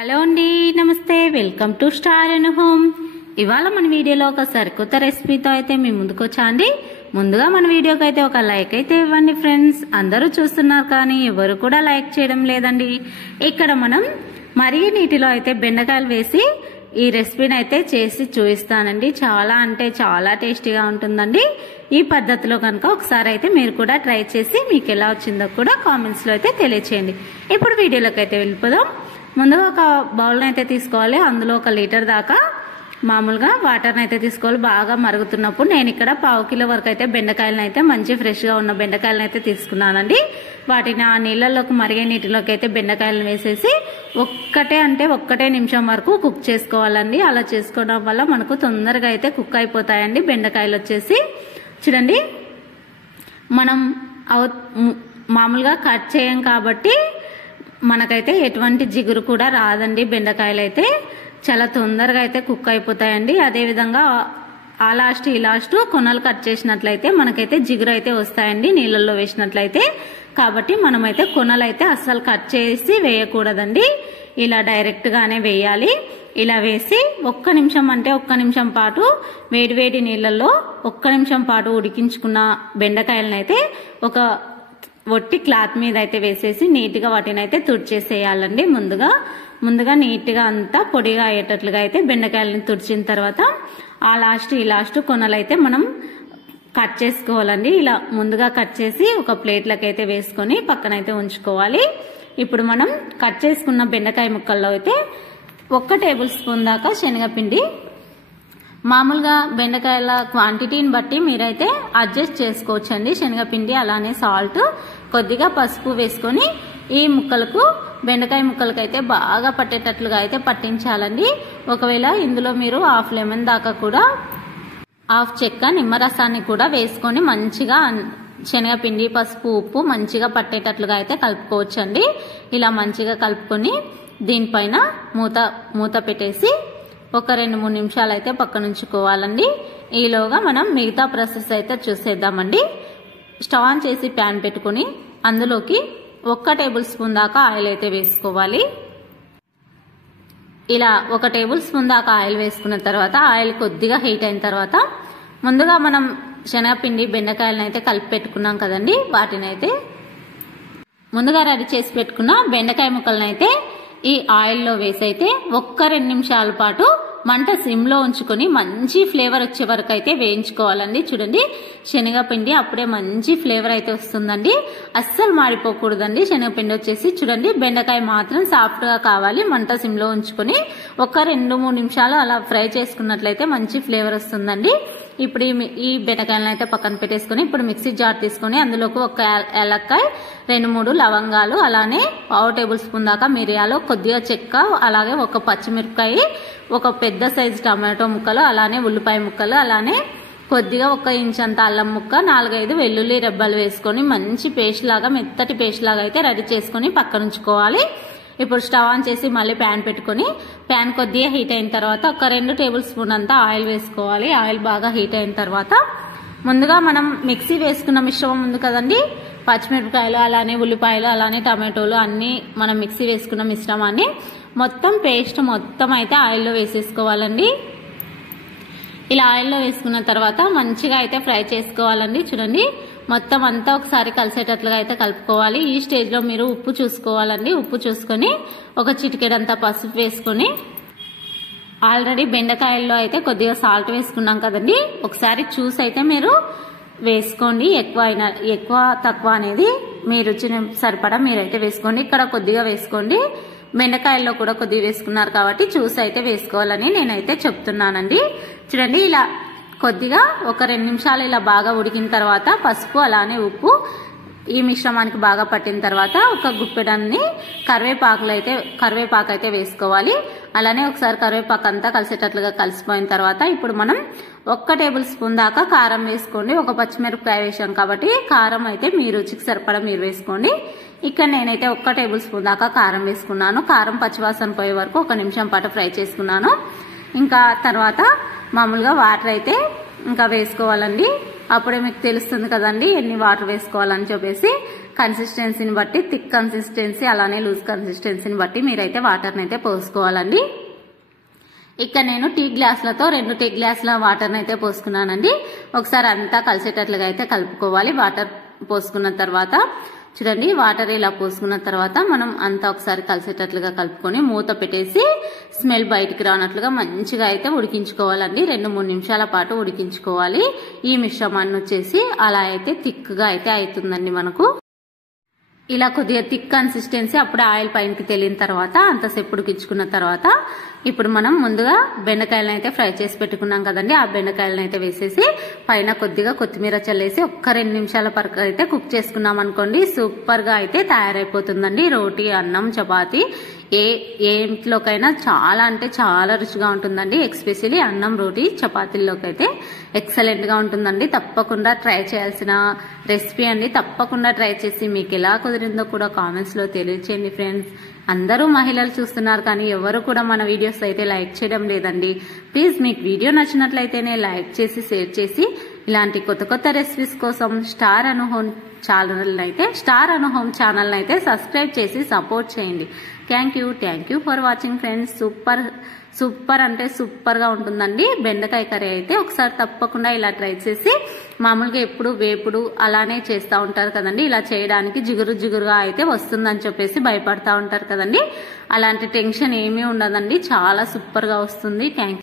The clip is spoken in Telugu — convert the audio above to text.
హలో అండి, నమస్తే. Welcome to star and home. ఇవాళ మన వీడియోలో ఒక సరికొత్త రెసిపీతో అయితే మీ ముందుకు వచ్చా అండి. ముందుగా మన వీడియోకి అయితే ఒక లైక్ అయితే ఇవ్వండి ఫ్రెండ్స్. అందరూ చూస్తున్నారు కానీ ఎవరు కూడా లైక్ చేయడం లేదండి. ఇక్కడ మనం మరిగే నీటిలో అయితే బెండకాయలు వేసి ఈ రెసిపీని అయితే చేసి చూపిస్తానండి. చాలా అంటే చాలా టేస్టీగా ఉంటుందండి. ఈ పద్ధతిలో కనుక ఒకసారి అయితే మీరు కూడా ట్రై చేసి మీకు ఎలా వచ్చిందో కూడా కామెంట్స్ లో అయితే తెలియచేయండి. ఇప్పుడు వీడియోలోకి అయితే వెళ్ళిపోదాం. ముందుగా ఒక బౌల్ని అయితే తీసుకోవాలి. అందులో 1 లీటర్ దాకా మామూలుగా వాటర్ని అయితే తీసుకోవాలి. బాగా మరుగుతున్నప్పుడు నేను ఇక్కడ 1/2 కిలో వరకు అయితే బెండకాయలను అయితే మంచి ఫ్రెష్గా ఉన్న బెండకాయలను అయితే తీసుకున్నానండి. వాటిని ఆ నీళ్ళలోకి మరిగే నీటిలోకి అయితే బెండకాయలను వేసేసి ఒక్కటే నిమిషం వరకు కుక్ చేసుకోవాలండి. అలా చేసుకోవడం వల్ల మనకు తొందరగా అయితే కుక్ అయిపోతాయండి బెండకాయలు వచ్చేసి. చూడండి, మనం మామూలుగా కట్ చేయం కాబట్టి మనకైతే ఎటువంటి జిగురు కూడా రాదండి. బెండకాయలు అయితే చాలా తొందరగా అయితే కుక్ అయిపోతాయండి. అదేవిధంగా ఆ లాస్ట్ ఈ లాస్ట్ కొనలు కట్ చేసినట్లయితే మనకైతే జిగురు అయితే వస్తాయండి నీళ్ళల్లో వేసినట్లయితే. కాబట్టి మనమైతే కొనలు అయితే అస్సలు కట్ చేసి వేయకూడదండి. ఇలా డైరెక్ట్ గానే వేయాలి. ఇలా వేసి ఒక్క నిమిషం పాటు వేడివేడి నీళ్ళల్లో 1 నిమిషం పాటు ఉడికించుకున్న బెండకాయలను అయితే ఒక ఒట్టి క్లాత్ మీద అయితే వేసేసి నీట్గా వాటిని అయితే తుడిచేసేయాలండి. ముందుగా నీట్గా అంతా పొడిగా అయ్యేటట్లుగా అయితే బెండకాయలని తుడిచిన తర్వాత ఆ లాస్ట్ ఈ లాస్ట్ కొనలైతే మనం కట్ చేసుకోవాలండి. ఇలా ముందుగా కట్ చేసి ఒక ప్లేట్లకు అయితే వేసుకొని పక్కనైతే ఉంచుకోవాలి. ఇప్పుడు మనం కట్ చేసుకున్న బెండకాయ ముక్కల్లో అయితే 1 టేబుల్ స్పూన్ దాకా శనగపిండి, మామూలుగా బెండకాయల క్వాంటిటీని బట్టి మీరైతే అడ్జస్ట్ చేసుకోవచ్చండి. శనగపిండి, అలానే సాల్ట్, కొద్దిగా పసుపు వేసుకొని ఈ బెండకాయ ముక్కలకు అయితే బాగా పట్టేటట్లుగా అయితే పట్టించాలండి. ఒకవేళ ఇందులో మీరు 1/2 లెమన్ దాకా కూడా 1/2 చెక్క నిమ్మరసాన్ని కూడా వేసుకొని మంచిగా శనగపిండి, పసుపు, ఉప్పు మంచిగా పట్టేటట్లుగా అయితే కలుపుకోవచ్చండి. ఇలా మంచిగా కలుపుకొని దీనిపైన మూత పెట్టేసి ఒక 2-3 నిమిషాలు అయితే పక్కన ఉంచుకోవాలండి. ఈలోగా మనం మిగతా ప్రాసెస్ అయితే చూసేద్దామండి. స్టవ్ ఆన్ చేసి ప్యాన్ పెట్టుకుని అందులోకి 1 టేబుల్ స్పూన్ దాకా ఆయిల్ అయితే వేసుకోవాలి. ఇలా 1 టేబుల్ స్పూన్ దాకా ఆయిల్ వేసుకున్న తర్వాత ఆయిల్ కొద్దిగా హీట్ అయిన తర్వాత ముందుగా మనం శనగపిండి, బెండకాయలను అయితే కలిపి పెట్టుకున్నాం కదండి. వాటిని అయితే ముందుగా రెడీ చేసి పెట్టుకున్న బెండకాయ ముక్కలను అయితే ఈ ఆయిల్లో వేసి అయితే 1-2 నిమిషాల పాటు మంట సిమ్లో ఉంచుకొని మంచి ఫ్లేవర్ వచ్చే వరకు అయితే వేయించుకోవాలండి. చూడండి, శనగపిండి అప్పుడే మంచి ఫ్లేవర్ అయితే వస్తుందండి. అస్సలు మాడిపోకూడదండి శనగపిండి వచ్చేసి. చూడండి, బెండకాయ మాత్రం సాఫ్ట్ గా కావాలి. మంట సిమ్లో ఉంచుకొని 1-2-3 నిమిషాలు అలా ఫ్రై చేసుకున్నట్లయితే మంచి ఫ్లేవర్ వస్తుందండి. ఇప్పుడు ఈ బెండకాయలను అయితే పక్కన పెట్టేసుకుని ఇప్పుడు మిక్సీ జార్ తీసుకొని అందులోకి 1 యాలక్కాయ, 2-3 లవంగాలు, అలానే 1/2 టేబుల్ స్పూన్ దాకా మిరియాలు, కొద్దిగా చెక్క, అలాగే 1 పచ్చిమిరపకాయ, 1 పెద్ద సైజు టమాటో ముక్కలు, అలానే ఉల్లిపాయ ముక్కలు, అలానే కొద్దిగా 1 ఇంచ్ అంత అల్లం ముక్క, 4-5 వెల్లుల్లి రెబ్బలు వేసుకొని మంచి పేస్ట్ లాగా, మెత్తటి పేస్ట్ లాగా అయితే రెడీ చేసుకుని పక్కన ఉంచుకోవాలి. ఇప్పుడు స్టవ్ ఆన్ చేసి మళ్ళీ ప్యాన్ పెట్టుకుని ప్యాన్ కొద్దిగా హీట్ అయిన తర్వాత 2 టేబుల్ స్పూన్ అంతా ఆయిల్ వేసుకోవాలి. ఆయిల్ బాగా హీట్ అయిన తర్వాత ముందుగా మనం మిక్సీ వేసుకున్న మిశ్రమం ఉంది కదండి, పచ్చిమిరపకాయలు, అలానే ఉల్లిపాయలు, అలానే టమాటోలు అన్ని మనం మిక్సీ వేసుకున్న మిశ్రమాన్ని మొత్తం పేస్ట్ మొత్తం అయితే ఆయిల్లో వేసేసుకోవాలండి. ఇలా ఆయిల్లో వేసుకున్న తర్వాత మంచిగా అయితే ఫ్రై చేసుకోవాలండి. చూడండి, మొత్తం అంతా ఒకసారి కలిసేటట్లుగా అయితే కలుపుకోవాలి. ఈ స్టేజ్ లో మీరు ఉప్పు చూసుకోవాలండి. ఉప్పు చూసుకొని 1 చిటికెడంతా పసుపు వేసుకొని, ఆల్రెడీ బెండకాయల్లో అయితే కొద్దిగా సాల్ట్ వేసుకున్నాం కదండి, ఒకసారి చూసి అయితే మీరు వేసుకోండి. ఎక్కువ తక్కువ అనేది మీ రుచిని సరిపడా మీరైతే వేసుకోండి. ఇక్కడ కొద్దిగా వేసుకోండి. బెండకాయల్లో కూడా కొద్దిగా వేసుకున్నారు కాబట్టి చూసి అయితే వేసుకోవాలని నేనైతే చెప్తున్నానండి. చూడండి, ఇలా కొద్దిగా 1-2 నిమిషాలు ఇలా బాగా ఉడికిన తర్వాత పసుపు, అలానే ఉప్పు ఈ మిశ్రమానికి బాగా పట్టిన తర్వాత 1 గుప్పెడన్ని కరివేపాకు అయితే వేసుకోవాలి. అలానే ఒకసారి కరివేపాకు అంతా కలిసేటట్లుగా కలిసిపోయిన తర్వాత ఇప్పుడు మనం 1 టేబుల్ స్పూన్ దాకా కారం వేసుకోండి. 1 పచ్చిమిరపకాయ వేసాం కాబట్టి కారం అయితే మీ రుచికి సరిపడా మీరు వేసుకోండి. ఇక్కడ నేనైతే 1 టేబుల్ స్పూన్ దాకా కారం వేసుకున్నాను. కారం పచ్చివాసన పోయే వరకు 1 నిమిషం పాటు ఫ్రై చేసుకున్నాను. ఇంకా తర్వాత మామూలుగా వాటర్ అయితే ఇంకా వేసుకోవాలండి. అప్పుడే మీకు తెలుస్తుంది కదండి ఎన్ని వాటర్ వేసుకోవాలని చెప్పేసి. కన్సిస్టెన్సీని బట్టి థిక్ కన్సిస్టెన్సీ అలానే లూజ్ కన్సిస్టెన్సీని బట్టి మీరైతే వాటర్ని అయితే పోసుకోవాలండి. ఇక్కడ నేను టీ గ్లాసులతో 2 టీ గ్లాసుల వాటర్ని అయితే పోసుకున్నానండి. ఒకసారి అంతా కలిసేటట్లుగా అయితే కలుపుకోవాలి. వాటర్ పోసుకున్న తర్వాత చూడండి, వాటర్ ఇలా పోసుకున్న తర్వాత మనం అంతా ఒకసారి కలిసేటట్లుగా కలుపుకొని మూత పెట్టేసి స్మెల్ బయటికి రానట్లుగా మంచిగా అయితే ఉడికించుకోవాలండి. 2-3 నిమిషాల పాటు ఉడికించుకోవాలి. ఈ మిశ్రమాన్ని వచ్చేసి అలా అయితే థిక్గా అయితే అవుతుందండి మనకు. ఇలా కొద్దిగా థిక్ కన్సిస్టెన్సీ అప్పుడు ఆయిల్ పైనకి తేలిన తర్వాత అంతసేపు ఉడికించుకున్న తర్వాత ఇప్పుడు మనం ముందుగా బెండకాయలను అయితే ఫ్రై చేసి పెట్టుకున్నాం కదండి. ఆ బెండకాయలను అయితే వేసేసి పైన కొద్దిగా కొత్తిమీర చల్లేసి ఒక్క 2 నిమిషాల వరకు అయితే కుక్ చేసుకున్నాం అనుకోండి, సూపర్ గా అయితే తయారైపోతుందండి. రోటీ, అన్నం, చపాతి ఏ ఇంట్లోకైనా చాలా అంటే చాలా రుచిగా ఉంటుందండి. ఎస్పెషల్లీ అన్నం, రోటీ, చపాతీల్లోకి అయితే ఎక్సలెంట్ గా ఉంటుందండి. తప్పకుండా ట్రై చేయాల్సిన రెసిపీ అండి. తప్పకుండా ట్రై చేసి మీకు ఎలా కుదిరిందో కూడా కామెంట్స్ లో తెలియచేయండి ఫ్రెండ్స్. అందరూ మహిళలు చూస్తున్నారు కానీ ఎవరు కూడా మన వీడియోస్ అయితే లైక్ చేయడం లేదండి. ప్లీజ్ మీకు వీడియో నచ్చినట్లయితేనే లైక్ చేసి షేర్ చేసి ఇలాంటి కొత్త కొత్త రెసిపీస్ కోసం స్టార్ అను హోమ్ ఛానల్ అయితే సబ్స్క్రైబ్ చేసి సపోర్ట్ చేయండి. Thank you for watching friends. Super అంటే సూపర్ గా ఉంటుందండి బెండకాయ కర్రీ అయితే. ఒకసారి తప్పకుండా ఇలా ట్రై చేసి, మామూలుగా ఎప్పుడు వేపుడు అలానే చేస్తూ ఉంటారు కదండి, ఇలా చేయడానికి జిగురుగా అయితే వస్తుందని చెప్పేసి భయపడతా ఉంటారు కదండి. అలాంటి టెన్షన్ ఏమీ ఉండదండి, చాలా సూపర్ గా వస్తుంది. థ్యాంక్